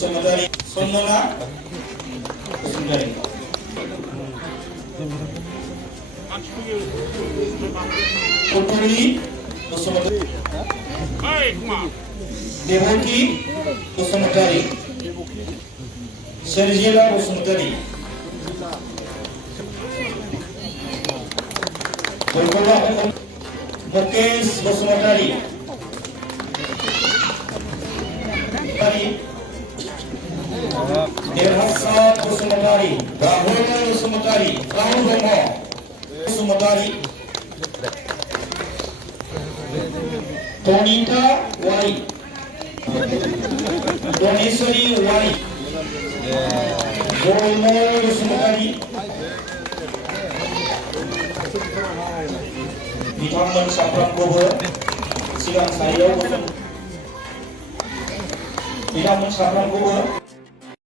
बसुमतारी सन्दना बसुमतारी पुटुली बसुमतारी देवकी बसुमतारी सेरजिला बसुमतारी मुकेश बसुमतारी देरहासार बसुमतारी राहुल बसुमतारी राहुल ब्रह्म बसुमतारी तनिता वारी दनेश्वरी वारी जयमल बसुमतारी बिथांमोन साफ्रोमखौबो सिगां सारियाव बिथांमोन साफ्रोमखौबो